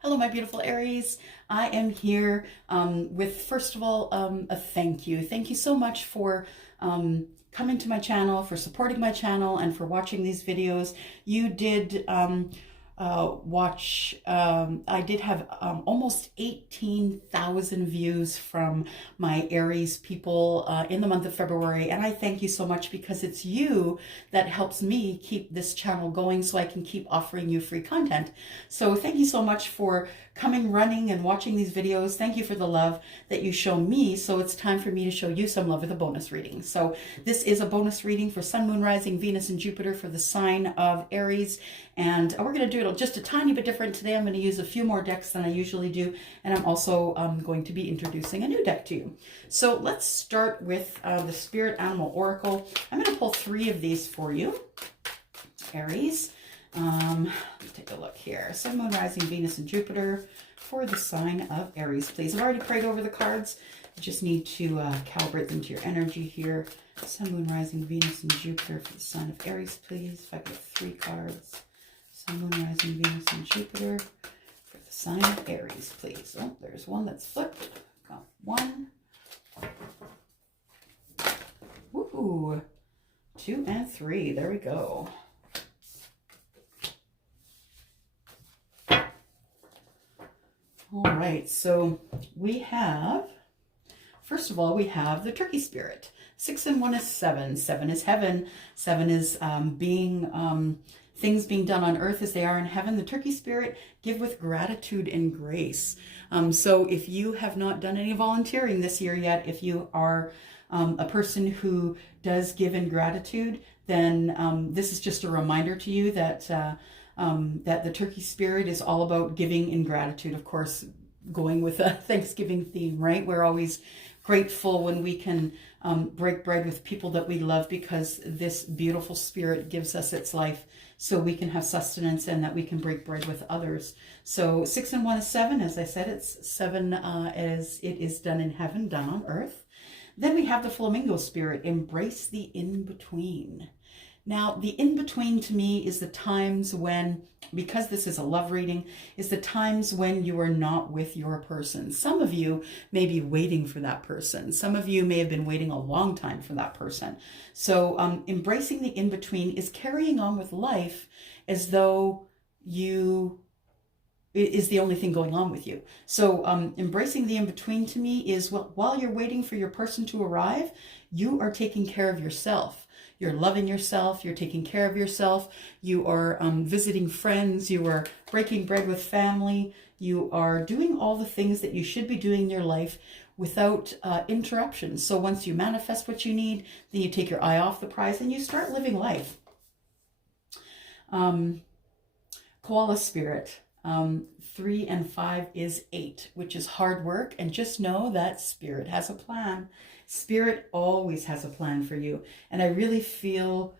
Hello, my beautiful Aries. I am here with, first of all, a thank you. Thank you so much for coming to my channel, for supporting my channel, and for watching these videos. You did I did have almost 18,000 views from my Aries people in the month of February, and I thank you so much because it's you that helps me keep this channel going so I can keep offering you free content. So thank you so much for coming running and watching these videos. Thank you for the love that you show me. So it's time for me to show you some love with a bonus reading. So this is a bonus reading for Sun, Moon, Rising, Venus, and Jupiter for the sign of Aries. And we're going to do it just a tiny bit different today. I'm going to use a few more decks than I usually do. And I'm also going to be introducing a new deck to you. So let's start with the Spirit Animal Oracle. I'm going to pull 3 of these for you, Aries. Let's take a look here. Sun, Moon, Rising, Venus, and Jupiter for the sign of Aries, please. I've already prayed over the cards. I just need to calibrate them to your energy here. Sun, Moon, Rising, Venus, and Jupiter for the sign of Aries, please. If I get 3 cards. Sun, Moon, Rising, Venus, and Jupiter for the sign of Aries, please. Oh, there's one that's flipped. Got 1. Woohoo! 2 and 3. There we go. All right, so we have, first of all, we have the Turkey Spirit. 6 and 1 is 7. 7 is heaven. 7 is things being done on earth as they are in heaven. The Turkey Spirit, give with gratitude and grace. So if you have not done any volunteering this year yet, if you are a person who does give in gratitude, then this is just a reminder to you that that the Turkey Spirit is all about giving in gratitude. Of course, going with a Thanksgiving theme, right? We're always grateful when we can break bread with people that we love, because this beautiful spirit gives us its life so we can have sustenance and that we can break bread with others. So 6 and 1 is 7. As I said, it's 7 as it is done in heaven, done on earth. Then we have the Flamingo Spirit, embrace the in-between. Now, the in-between to me is the times when, because this is a love reading, is the times when you are not with your person. Some of you may be waiting for that person. Some of you may have been waiting a long time for that person. So embracing the in-between is carrying on with life as though you is the only thing going on with you. So embracing the in-between to me is, well, while you're waiting for your person to arrive, you are taking care of yourself. You're loving yourself, you're taking care of yourself, you are visiting friends, you are breaking bread with family, you are doing all the things that you should be doing in your life without interruptions. So once you manifest what you need, then you take your eye off the prize and you start living life. Koala Spirit. 3 and 5 is 8, which is hard work. And just know that Spirit has a plan. Spirit always has a plan for you. And I really feel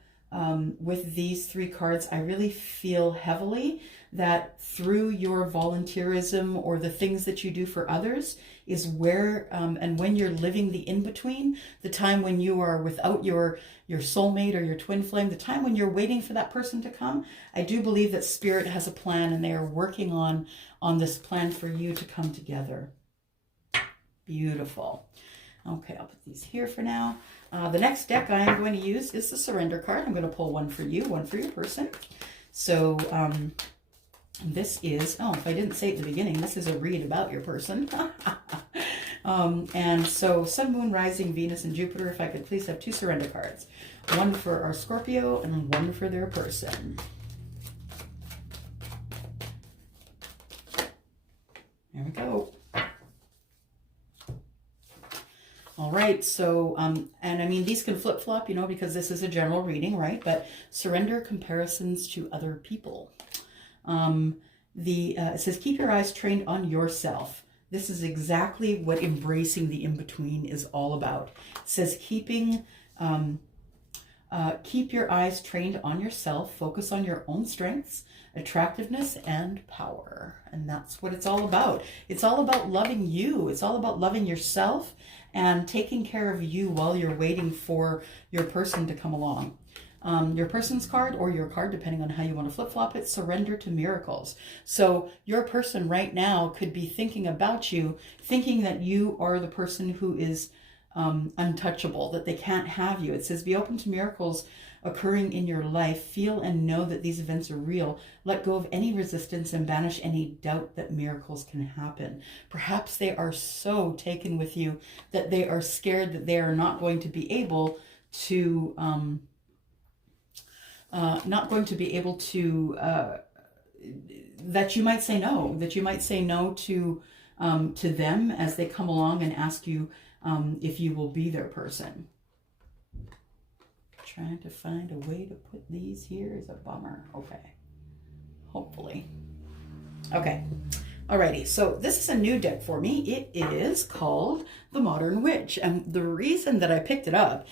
with these 3 cards, I really feel heavily that through your volunteerism or the things that you do for others is where and when you're living the in-between, the time when you are without your soulmate or your twin flame, the time when you're waiting for that person to come, I do believe that Spirit has a plan and they are working on this plan for you to come together. Beautiful. Okay, I'll put these here for now. The next deck I am going to use is the Surrender card. I'm going to pull one for you, one for your person. So this is, oh, if I didn't say at the beginning, this is a read about your person. And so Sun, Moon, Rising, Venus, and Jupiter, if I could please have 2 Surrender cards. One for our Scorpio and one for their person. There we go. All right, so, and I mean, these can flip-flop, you know, because this is a general reading, right? But surrender comparisons to other people. It says, keep your eyes trained on yourself. This is exactly what embracing the in-between is all about. It says, keep your eyes trained on yourself, focus on your own strengths, attractiveness, and power. And that's what it's all about. It's all about loving you. It's all about loving yourself and taking care of you while you're waiting for your person to come along. your person's card or your card, depending on how you want to flip-flop it, surrender to miracles. So your person right now could be thinking about you, thinking that you are the person who is untouchable, that they can't have you. It says, be open to miracles occurring in your life. Feel and know that these events are real. Let go of any resistance and banish any doubt that miracles can happen. Perhaps they are so taken with you that they are scared that they are not going to be able to that you might say no, to them as they come along and ask you if you will be their person. Trying to find a way to put these here is a bummer. Okay. Hopefully. Okay. Alrighty. So this is a new deck for me. It is called The Modern Witch. And the reason that I picked it up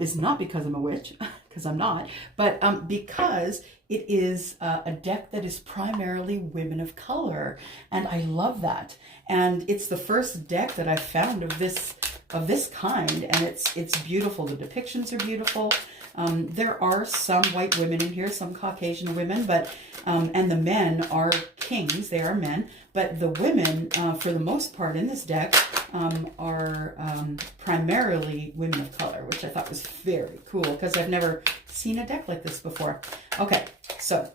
is not because I'm a witch, because I'm not, but because it is a deck that is primarily women of color. And I love that. And it's the first deck that I've found of this kind, and it's beautiful. The depictions are beautiful. There are some white women in here, some Caucasian women, but and the men are kings. They are men, but the women, for the most part in this deck, are primarily women of color, which I thought was very cool because I've never seen a deck like this before. Okay, so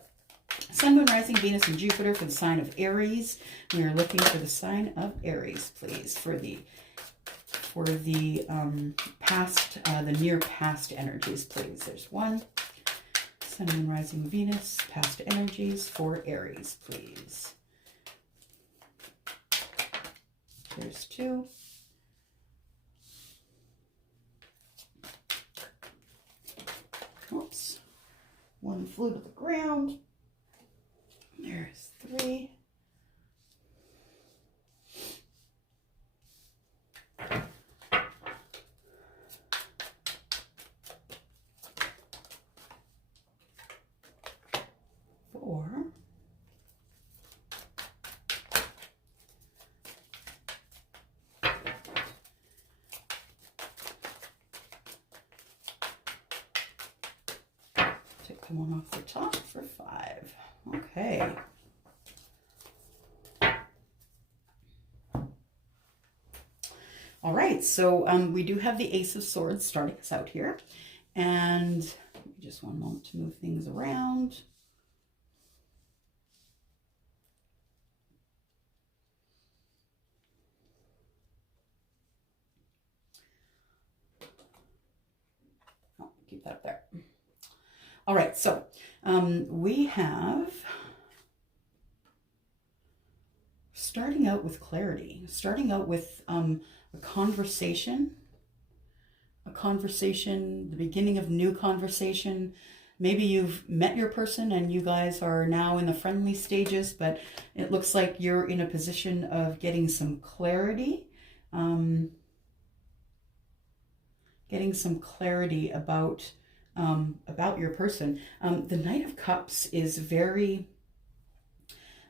Sun, Moon, Rising, Venus, and Jupiter for the sign of Aries. We are looking for the sign of Aries, please, for the past, the near past energies, please. There's one. Sun, Moon, Rising, Venus, past energies for Aries, please. There's two. Oops. One flew to the ground. There's three. Four. Take the one off the top for five. Okay. All right, so we do have the Ace of Swords starting us out here. And just one moment to move things around. Oh, keep that up there. All right, so we have starting out with clarity, starting out with a conversation, the beginning of new conversation. Maybe you've met your person and you guys are now in the friendly stages, but it looks like you're in a position of getting some clarity, about your person. The Knight of Cups is very,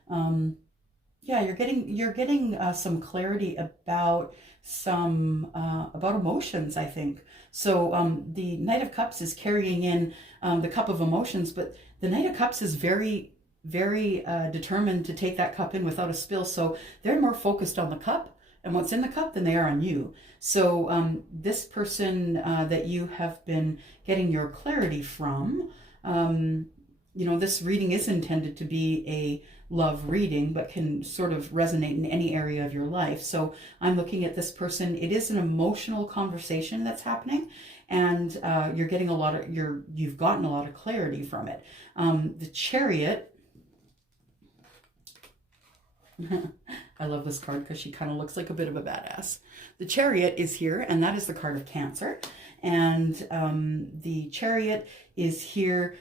yeah, you're getting some clarity about about emotions, I think. So the Knight of Cups is carrying in the cup of emotions, but the Knight of Cups is very, very determined to take that cup in without a spill. So they're more focused on the cup and what's in the cup than they are on you. So this person that you have been getting your clarity from, you know, this reading is intended to be a love reading, but can sort of resonate in any area of your life. So I'm looking at this person. It is an emotional conversation that's happening, and you're getting you've gotten a lot of clarity from it. The Chariot. I love this card because she kind of looks like a bit of a badass. The Chariot is here, and that is the card of Cancer. And the Chariot is here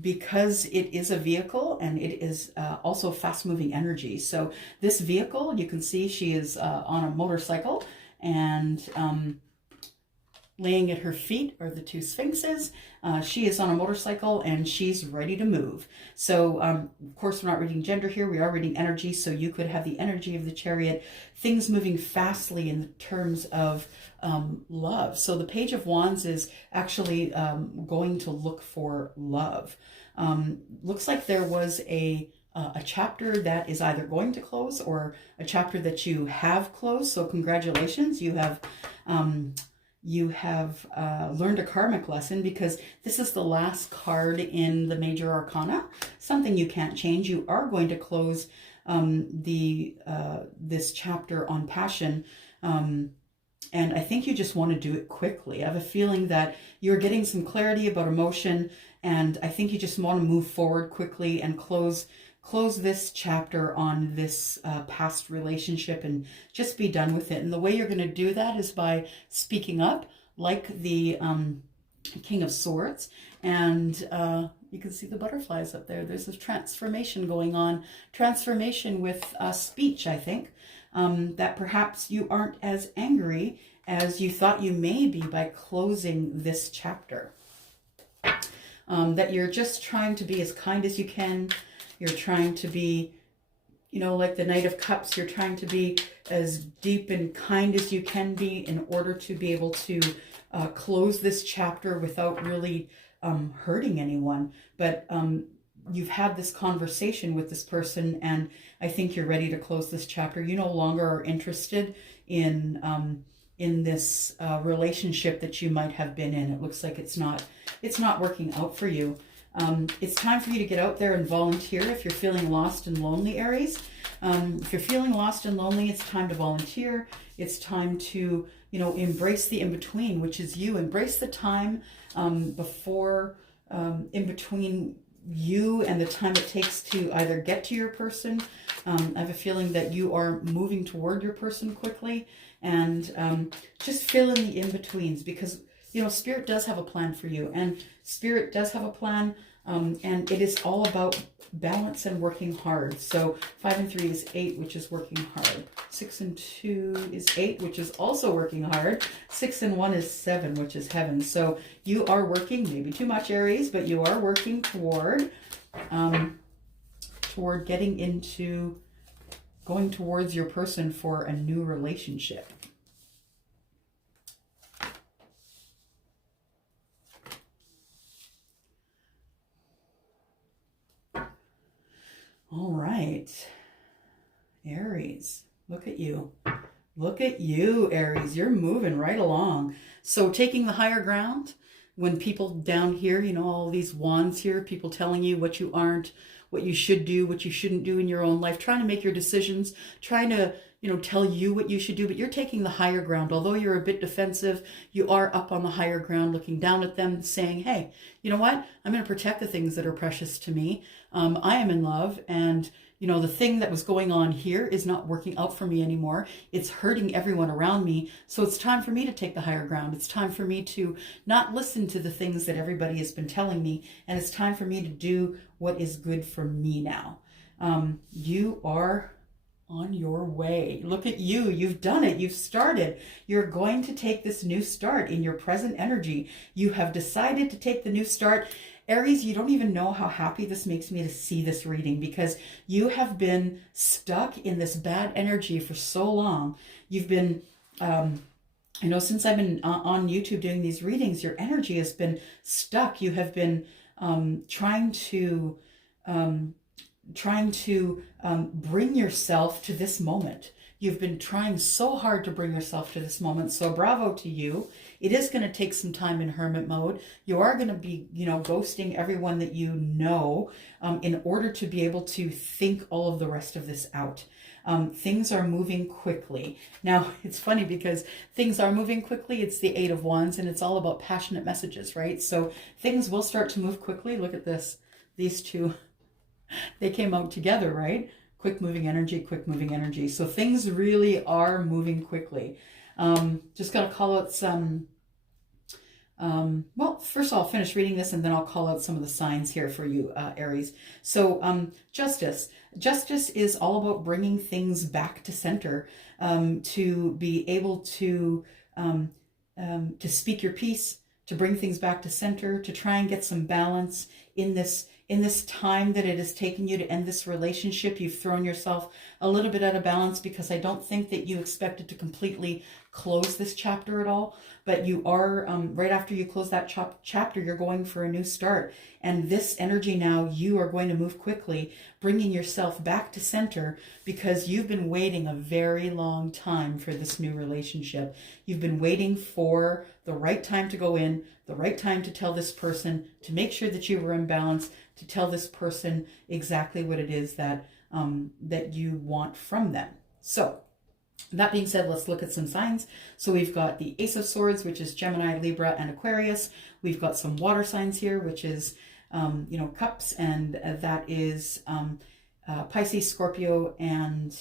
because it is a vehicle, and it is also fast-moving energy. So this vehicle, you can see she is on a motorcycle, and laying at her feet are the two sphinxes. She is on a motorcycle and she's ready to move. So, of course, we're not reading gender here. We are reading energy. So you could have the energy of the Chariot, things moving fastly in terms of love. So the Page of Wands is actually going to look for love. Looks like there was a chapter that is either going to close or a chapter that you have closed. So congratulations, you have learned a karmic lesson, because this is the last card in the major arcana, something you can't change. You are going to close this chapter on passion. And I think you just want to do it quickly. I have a feeling that you're getting some clarity about emotion, and I think you just want to move forward quickly and close this chapter on this past relationship and just be done with it. And the way you're going to do that is by speaking up, like the King of Swords. And you can see the butterflies up there. There's a transformation going on. Transformation with speech, I think. That perhaps you aren't as angry as you thought you may be by closing this chapter. That you're just trying to be as kind as you can. You're trying to be, you know, like the Knight of Cups, you're trying to be as deep and kind as you can be in order to be able to close this chapter without really hurting anyone. But you've had this conversation with this person, and I think you're ready to close this chapter. You no longer are interested in this relationship that you might have been in. It looks like it's not working out for you. It's time for you to get out there and volunteer if you're feeling lost and lonely, Aries. If you're feeling lost and lonely, it's time to volunteer. It's time to, you know, embrace the in-between, which is you. Embrace the time in between you and the time it takes to either get to your person. I have a feeling that you are moving toward your person quickly, and just fill in the in-betweens, because, you know, Spirit does have a plan for you, and Spirit does have a plan, and it is all about balance and working hard. So 5 and 3 is 8, which is working hard. 6 and 2 is 8, which is also working hard. 6 and 1 is 7, which is heaven. So you are working, maybe too much, Aries, but you are working toward getting into, going towards your person for a new relationship. All right, Aries, look at you. Look at you, Aries. You're moving right along. So taking the higher ground, when people down here, you know, all these wands here, people telling you what you aren't, what you should do, what you shouldn't do in your own life, trying to make your decisions, trying to, you know, tell you what you should do, but you're taking the higher ground. Although you're a bit defensive, you are up on the higher ground, looking down at them, saying, hey, you know what? I'm going to protect the things that are precious to me. I am in love, and, you know, the thing that was going on here is not working out for me anymore. It's hurting everyone around me. So it's time for me to take the higher ground. It's time for me to not listen to the things that everybody has been telling me. And it's time for me to do what is good for me now. You are on your way. Look at you. You've done it. You've started. You're going to take this new start in your present energy. You have decided to take the new start. Aries, you don't even know how happy this makes me to see this reading, because you have been stuck in this bad energy for so long. You've been, I know since I've been on YouTube doing these readings, your energy has been stuck. You have been trying to bring yourself to this moment. You've been trying so hard to bring yourself to this moment. So bravo to you. It is going to take some time in hermit mode. You are going to be, you know, ghosting everyone that you know in order to be able to think all of the rest of this out. Things are moving quickly. Now, it's funny because things are moving quickly. It's the 8 of Wands, and it's all about passionate messages, right? So things will start to move quickly. Look at this. These two, they came out together, right? Quick moving energy, quick moving energy. So things really are moving quickly. Just got to call out some, well, first I'll finish reading this and then I'll call out some of the signs here for you, Aries. So justice. Justice is all about bringing things back to center, to be able to to speak your piece, to bring things back to center, to try and get some balance in this time that it has taken you to end this relationship. You've thrown yourself a little bit out of balance because I don't think that you expected to completely close this chapter at all, but you are, right after you close that chapter, you're going for a new start. And this energy now, you are going to move quickly, bringing yourself back to center because you've been waiting a very long time for this new relationship. You've been waiting for the right time to go in, the right time to tell this person, to make sure that you were in balance, to tell this person exactly what it is that that you want from them. So that being said, let's look at some signs. So we've got the Ace of Swords, which is Gemini, Libra, and Aquarius. We've got some water signs here, which is, Cups, and that is Pisces, Scorpio, and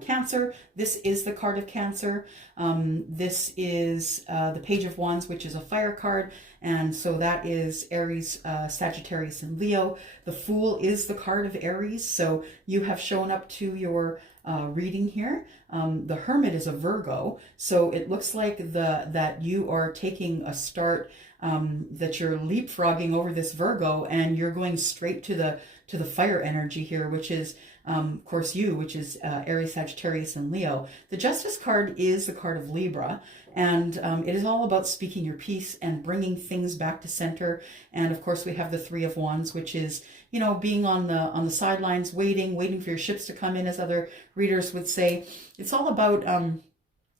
Cancer. This is the card of Cancer. This is the Page of Wands, which is a fire card. And so that is Aries, Sagittarius, and Leo. The Fool is the card of Aries. So you have shown up to your reading here. The Hermit is a Virgo. So it looks like that you are taking a start, that you're leapfrogging over this Virgo, and you're going straight to the fire energy here, which is, of course, which is Aries, Sagittarius, and Leo. The Justice card is the card of Libra, and it is all about speaking your piece and bringing things back to center. And of course, we have the Three of Wands, which is, being on the sidelines, waiting for your ships to come in, as other readers would say. It's all about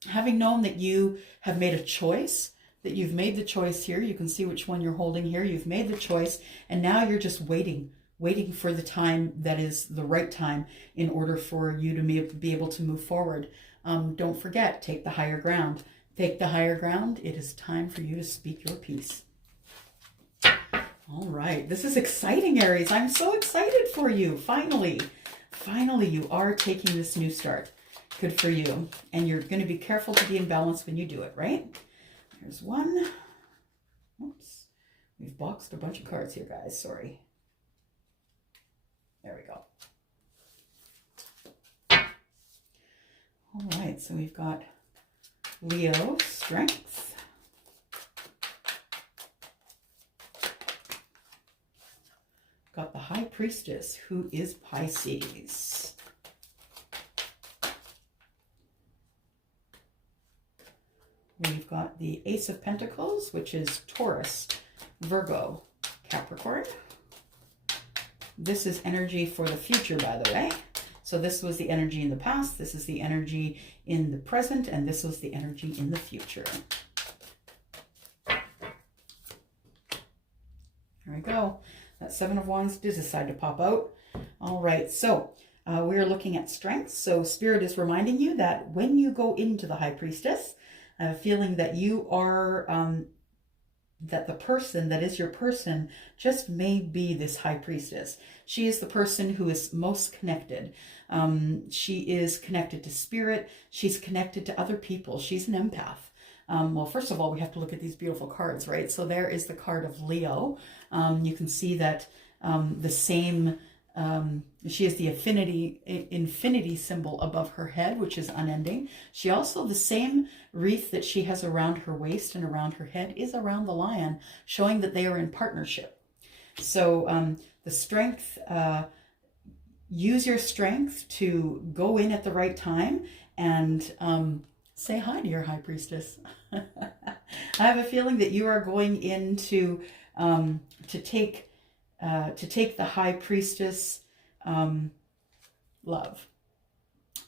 having known that you have made a choice, that you've made the choice here. You can see which one you're holding here. You've made the choice, and now you're just waiting for the time that is the right time in order for you to be able to move forward. Don't forget, take the higher ground. Take the higher ground. It is time for you to speak your piece. All right. This is exciting, Aries. I'm so excited for you. Finally, you are taking this new start. Good for you. And you're going to be careful to be in balance when you do it, right? There's one. Oops. We've boxed a bunch of cards here, guys. Sorry. There we go. All right, so we've got Leo, Strength. Got the High Priestess, who is Pisces. We've got the Ace of Pentacles, which is Taurus, Virgo, Capricorn. This is energy for the future, by the way. So this was the energy in the past, this is the energy in the present, and this was the energy in the future. There we go. That Seven of Wands did decide to pop out. All right, so we're looking at strength. So Spirit is reminding you that when you go into the High Priestess, feeling that you are... that the person that is your person just may be this High Priestess. She is the person who is most connected. She is connected to spirit. She's connected to other people. She's an empath. Well, first of all, we have to look at these beautiful cards, right? So there is the card of Leo. You can see that the same... she has the infinity symbol above her head, which is unending. She also, the same wreath that she has around her waist and around her head is around the lion, showing that they are in partnership. So the strength, use your strength to go in at the right time and say hi to your High Priestess. I have a feeling that you are going into to take the High Priestess love.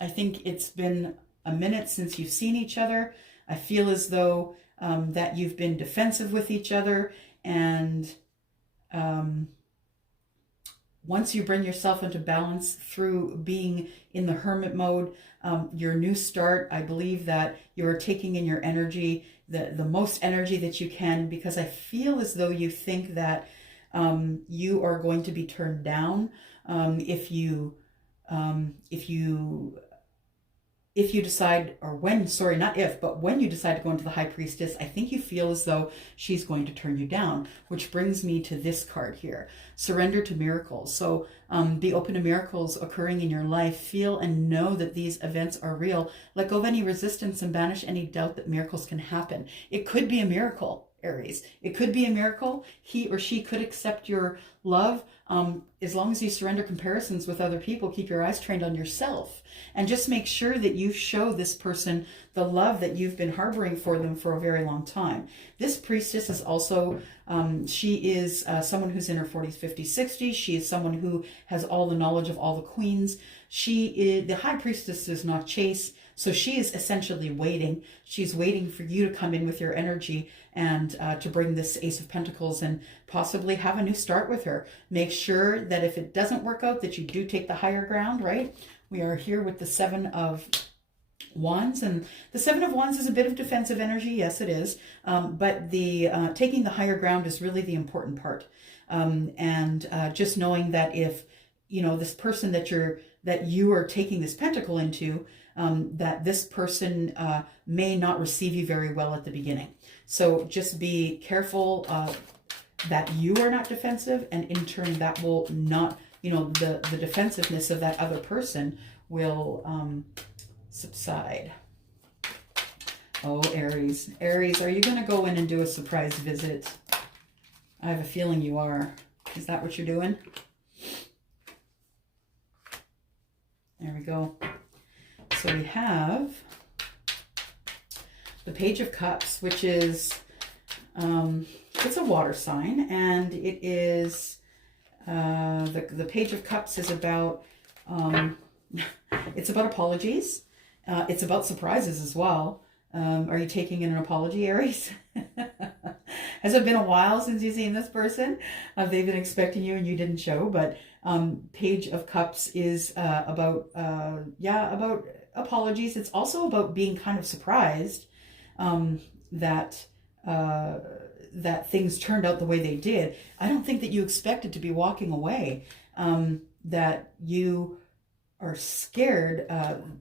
I think it's been a minute since you've seen each other. I feel as though that you've been defensive with each other, and once you bring yourself into balance through being in the hermit mode, your new start, I believe that you're taking in your energy, the most energy that you can, because I feel as though you think that you are going to be turned down if you if you decide, or when, sorry, not if, but when you decide to go into the High Priestess, I think you feel as though she's going to turn you down, which brings me to this card here. Surrender to miracles. So be open to miracles occurring in your life. Feel and know that these events are real. Let go of any resistance and banish any doubt that miracles can happen. It could be a miracle, Aries. It could be a miracle. He or she could accept your love. As long as you surrender comparisons with other people, keep your eyes trained on yourself, and just make sure that you show this person the love that you've been harboring for them for a very long time. This priestess is also, she is someone who's in her 40s, 50s, 60s. She is someone who has all the knowledge of all the queens. She is, the High Priestess does not chase, so she is essentially waiting. She's waiting for you to come in with your energy and to bring this Ace of Pentacles and possibly have a new start with her. Make sure that if it doesn't work out, that you do take the higher ground, right? We are here with the Seven of Wands, and the Seven of Wands is a bit of defensive energy. Yes, it is. But the taking the higher ground is really the important part. Just knowing that if, you know, this person that you are taking this pentacle into, that this person may not receive you very well at the beginning. So just be careful that you are not defensive, and in turn that will not, you know, the defensiveness of that other person will subside. Oh, Aries. Aries, are you going to go in and do a surprise visit? I have a feeling you are. Is that what you're doing? There we go. So we have the Page of Cups, which is, it's a water sign, and it is, the Page of Cups is about, it's about apologies. It's about surprises as well. Are you taking in an apology, Aries? Has it been a while since you've seen this person? Have they been expecting you and you didn't show? But Page of Cups is about apologies. It's also about being kind of surprised that things turned out the way they did. I don't think that you expected to be walking away, that you are scared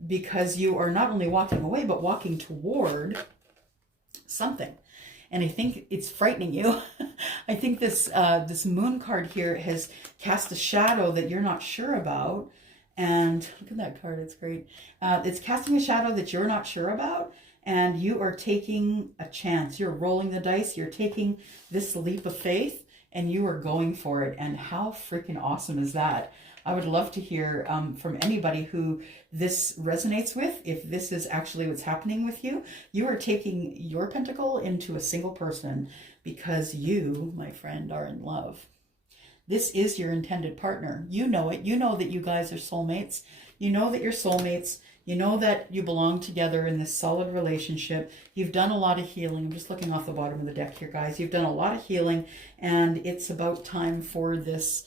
because you are not only walking away, but walking toward something. And I think it's frightening you. I think this this moon card here has cast a shadow that you're not sure about. And look at that card, it's great. It's casting a shadow that you're not sure about, and you are taking a chance. You're rolling the dice, you're taking this leap of faith, and you are going for it. And how freaking awesome is that? I would love to hear from anybody who this resonates with, if this is actually what's happening with you. You are taking your pentacle into a single person because you, my friend, are in love. This is your intended partner. You know it. You know that you guys are soulmates. You know that you're soulmates. You know that you belong together in this solid relationship. You've done a lot of healing. I'm just looking off the bottom of the deck here, guys. You've done a lot of healing, and it's about time for this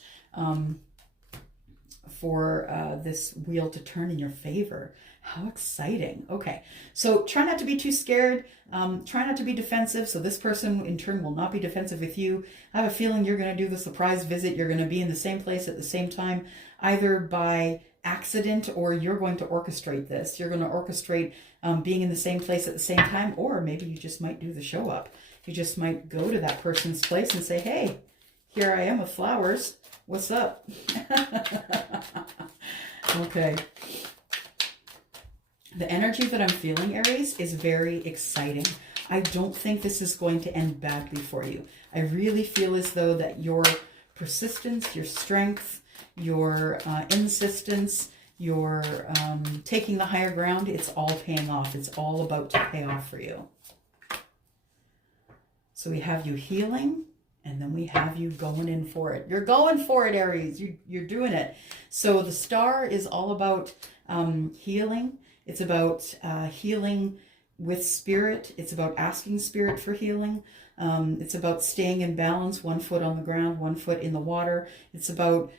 this wheel to turn in your favor. How exciting. Okay, so try not to be too scared. Try not to be defensive, so this person in turn will not be defensive with you. I have a feeling you're going to do the surprise visit. You're going to be in the same place at the same time, either by accident or you're going to orchestrate this. You're going to orchestrate being in the same place at the same time, or maybe you just might do the show up. You just might go to that person's place and say, hey, here I am with flowers. What's up? Okay. The energy that I'm feeling, Aries, is very exciting. I don't think this is going to end badly for you. I really feel as though that your persistence, your strength, your insistence, your taking the higher ground, it's all paying off. It's all about to pay off for you. So we have you healing, and then we have you going in for it. You're going for it, Aries. You're doing it. So the star is all about healing. It's about healing with spirit. It's about asking spirit for healing. It's about staying in balance, 1 foot on the ground, 1 foot in the water. It's about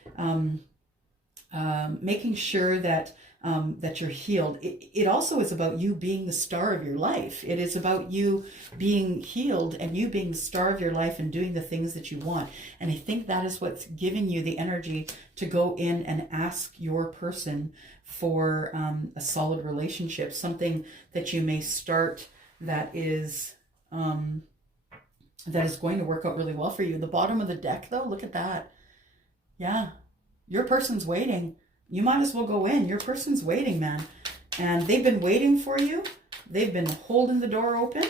making sure that that you're healed. It also is about you being the star of your life. It is about you being healed and you being the star of your life and doing the things that you want. And I think that is what's giving you the energy to go in and ask your person for a solid relationship, something that you may start that is going to work out really well for you. The bottom of the deck, though, look at that. Yeah, your person's waiting. You might as well go in. Your person's waiting, man. And they've been waiting for you. They've been holding the door open.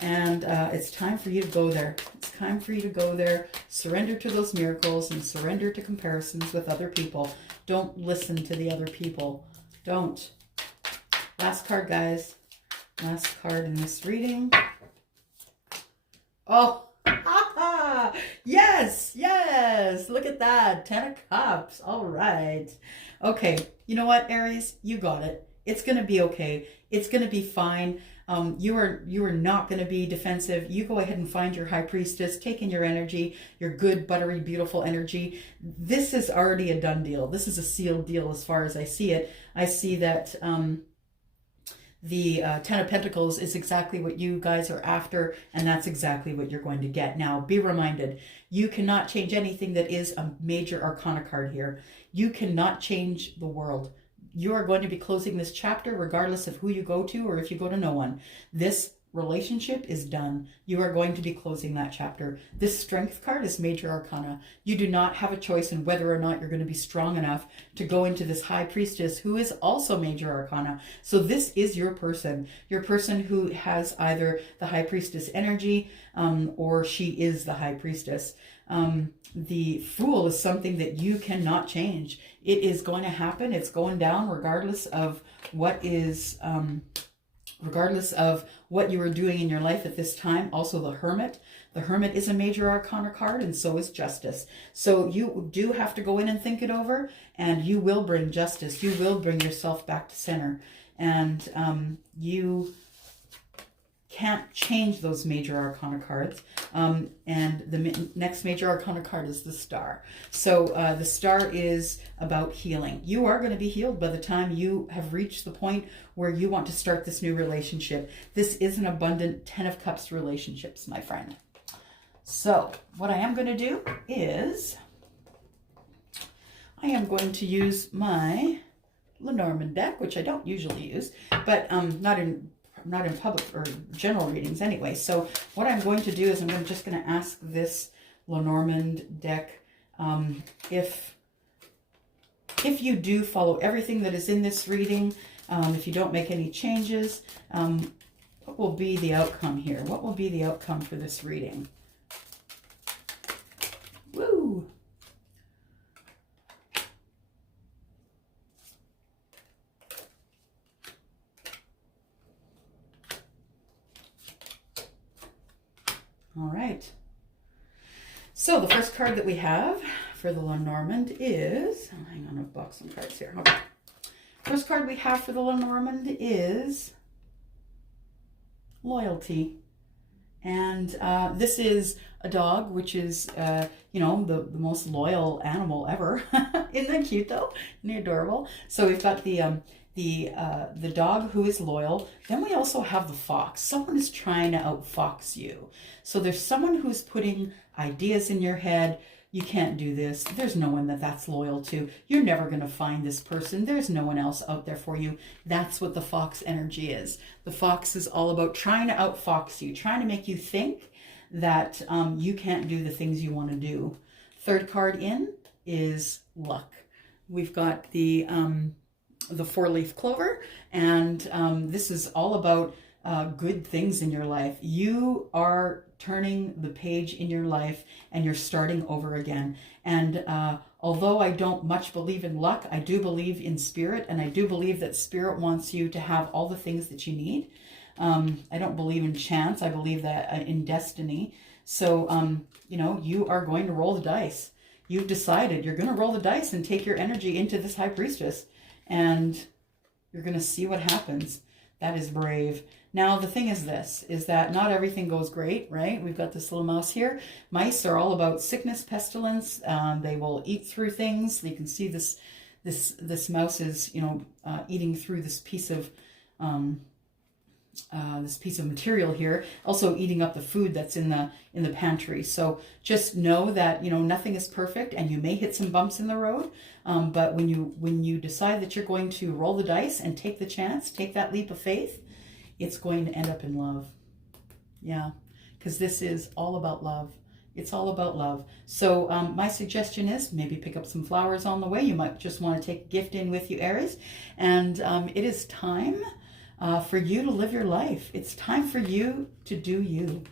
And it's time for you to go there. It's time for you to go there. Surrender to those miracles and surrender to comparisons with other people. Don't listen to the other people. Don't. Last card, guys. Last card in this reading. Oh, yes, yes. Look at that. 10 of Cups. All right. Okay. You know what, Aries? You got it. It's going to be okay. It's going to be fine. You are not going to be defensive. You go ahead and find your high priestess, take in your energy, your good, buttery, beautiful energy. This is already a done deal. This is a sealed deal as far as I see it. I see that the 10 of Pentacles is exactly what you guys are after, and that's exactly what you're going to get. Now, be reminded, you cannot change anything that is a major arcana card here. You cannot change the world. You are going to be closing this chapter regardless of who you go to or if you go to no one. This relationship is done. You are going to be closing that chapter. This Strength card is major arcana. You do not have a choice in whether or not you're going to be strong enough to go into this high priestess who is also major arcana. So this is your person who has either the high priestess energy or she is the high priestess. The Fool is something that you cannot change. It is going to happen. It's going down regardless of what is regardless of what you are doing in your life at this time. Also the Hermit. The Hermit is a major arcana card, and so is Justice. So you do have to go in and think it over, and you will bring justice. You will bring yourself back to center. And you can't change those major arcana cards. And the next major arcana card is the Star. So the Star is about healing. You are going to be healed by the time you have reached the point where you want to start this new relationship. This is an abundant 10 of Cups relationships, my friend. So what I am going to do is I am going to use my Lenormand deck, which I don't usually use, but not in public or general readings anyway. So what I'm going to do is I'm just going to ask this Lenormand deck if you do follow everything that is in this reading, if you don't make any changes, what will be the outcome here? What will be the outcome for this reading? Woo! All right. So the first card that we have for the Lenormand is, oh, hang on, I've boxed some cards here. Okay. First card we have for the Lenormand is Loyalty. And this is a dog, which is, you know, the most loyal animal ever. Isn't that cute though? Isn't it adorable? So we've got the dog who is loyal. Then we also have the fox. Someone is trying to outfox you. So there's someone who's putting ideas in your head. You can't do this. There's no one that's loyal to. You're never going to find this person. There's no one else out there for you. That's what the fox energy is. The fox is all about trying to outfox you, trying to make you think that you can't do the things you want to do. Third card in is Luck. We've got the 4-leaf clover, and this is all about good things in your life. You are turning the page in your life and you're starting over again. And although I don't much believe in luck, I do believe in spirit, and I do believe that spirit wants you to have all the things that you need. I don't believe in chance. I believe that in destiny. So, you know, you are going to roll the dice. You've decided you're going to roll the dice and take your energy into this high priestess, and you're going to see what happens. That is brave. Now, the thing is this, is that not everything goes great, right? We've got this little mouse here. Mice are all about sickness, pestilence. They will eat through things. You can see this this mouse is, you know, eating through this piece of material here, also eating up the food that's in the pantry. So just know that, you know, nothing is perfect, and you may hit some bumps in the road. But when you decide that you're going to roll the dice and take the chance, take that leap of faith, it's going to end up in love. Yeah, because this is all about love. It's all about love. So my suggestion is maybe pick up some flowers on the way. You might just want to take a gift in with you, Aries. And it is time for you to live your life. It's time for you to do you.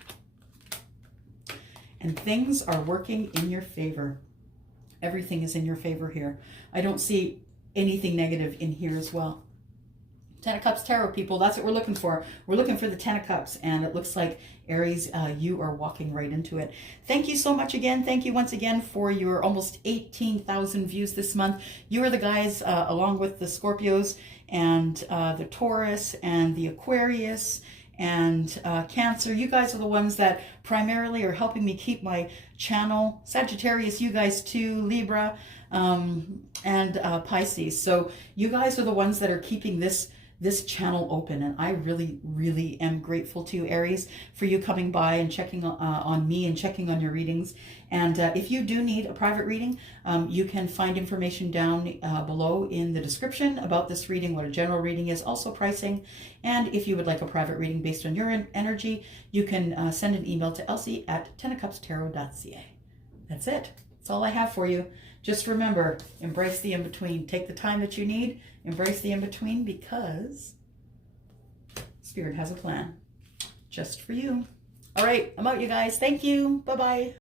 And things are working in your favor. Everything is in your favor here. I don't see anything negative in here as well. Ten of Cups Tarot, people, that's what we're looking for. We're looking for the Ten of Cups, and it looks like, Aries, you are walking right into it. Thank you so much again. Thank you once again for your almost 18,000 views this month. You are the guys, along with the Scorpios and the Taurus and the Aquarius and Cancer. You guys are the ones that primarily are helping me keep my channel. Sagittarius, you guys too, Libra, and Pisces. So you guys are the ones that are keeping this channel open, and I really, really am grateful to you, Aries, for you coming by and checking on me and checking on your readings. And if you do need a private reading, you can find information down below in the description about this reading, what a general reading is, also pricing. And if you would like a private reading based on your energy, you can send an email to elsie@tenofcupstarot.ca. That's it. That's all I have for you. Just remember, embrace the in-between. Take the time that you need. Embrace the in-between, because Spirit has a plan just for you. All right, I'm out, you guys. Thank you. Bye-bye.